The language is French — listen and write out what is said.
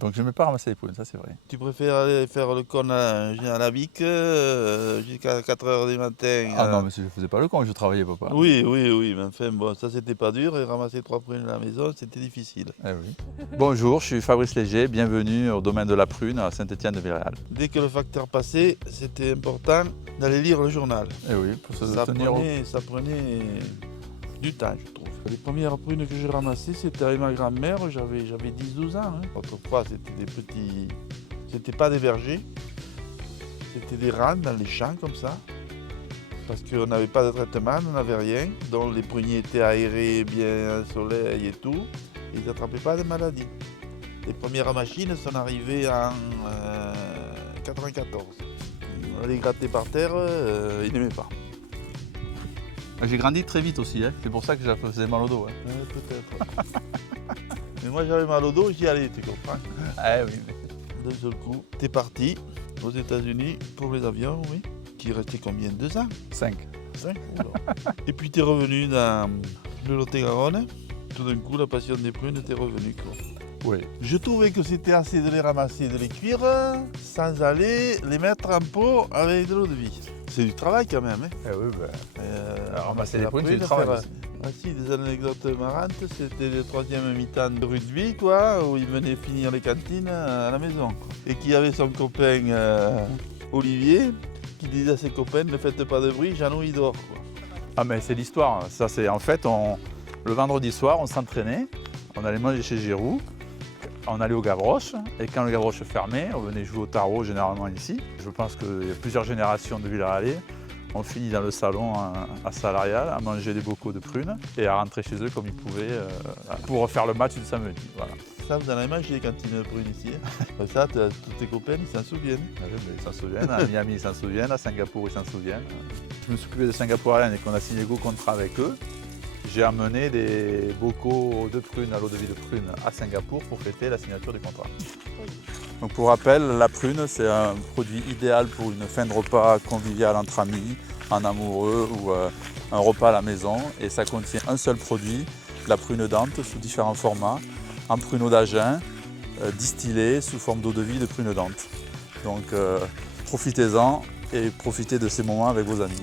Donc je n'aimais pas ramasser les prunes, ça c'est vrai. Tu préfères aller faire le con à la Vic jusqu'à 4 h du matin. Ah non, mais je faisais pas le con, je travaillais, papa. Oui, mais enfin, bon, ça c'était pas dur et ramasser 3 prunes à la maison, c'était difficile. Eh oui. Bonjour, je suis Fabrice Léger, bienvenue au domaine de la prune à Saint-Étienne-de-Villeréal. Dès que le facteur passait, c'était important d'aller lire le journal. Eh oui, pour se Ça tenir ça prenait du temps, je trouve. Les premières prunes que j'ai ramassées, c'était avec ma grand-mère, j'avais 10-12 ans. Hein. Autrefois, c'était des petits... C'était pas des vergers, c'était des rangs dans les champs comme ça. Parce qu'on n'avait pas de traitement, on n'avait rien. Donc les pruniers étaient aérés, bien au soleil et tout. Ils n'attrapaient pas de maladies. Les premières machines sont arrivées en 94. On les grattait par terre, ils n'aimaient pas. J'ai grandi très vite aussi, hein. C'est pour ça que je faisais mal au dos. Hein. Peut-être. Mais moi j'avais mal au dos, j'y allais, tu comprends? Eh oui. D'un seul coup, t'es parti aux États-Unis pour les avions, oui. Qui restait combien? 2 ans? 5. 5. Et puis t'es revenu dans le Lot-et-Garonne. Tout d'un coup, la passion des prunes t'est revenue, quoi. Oui. Je trouvais que c'était assez de les ramasser, de les cuire, sans aller les mettre en pot avec de l'eau de vie. C'est du travail quand même. Hein. Eh oui, ramasser la les prunes, c'est du prune, travail faire, aussi. Ah si, des anecdotes marrantes, c'était le 3e mi-temps de rugby, quoi, où il venait finir les cantines à la maison. Quoi. Et qui avait son copain Olivier, qui disait à ses copains, ne faites pas de bruit, Jeannot il dort. Quoi. Ah mais c'est l'histoire, ça c'est en fait, le vendredi soir on s'entraînait, on allait manger chez Giroud, on allait au Gavroche, et quand le Gavroche fermait, on venait jouer au tarot généralement ici. Je pense qu'il y a plusieurs générations de Villeréalais. On finit dans le salon à Salarial, à manger des bocaux de prunes et à rentrer chez eux comme ils pouvaient pour faire le match du samedi. Voilà. Ça, vous en avez mangé les cantines de prunes ici. Hein. Ça, tous tes copains, ils s'en souviennent. Ils s'en souviennent, à Miami ils s'en souviennent, à Singapour ils s'en souviennent. Je me suis occupé de Singapouriens et qu'on a signé go contrat avec eux. J'ai amené des bocaux de prunes à l'eau de vie de prunes à Singapour pour fêter la signature du contrat. Donc pour rappel, la prune c'est un produit idéal pour une fin de repas convivial entre amis, en amoureux ou un repas à la maison. Et ça contient un seul produit, la prune dente sous différents formats, en pruneau d'Agen, distillé sous forme d'eau de vie de prune dente. Donc profitez-en et profitez de ces moments avec vos amis.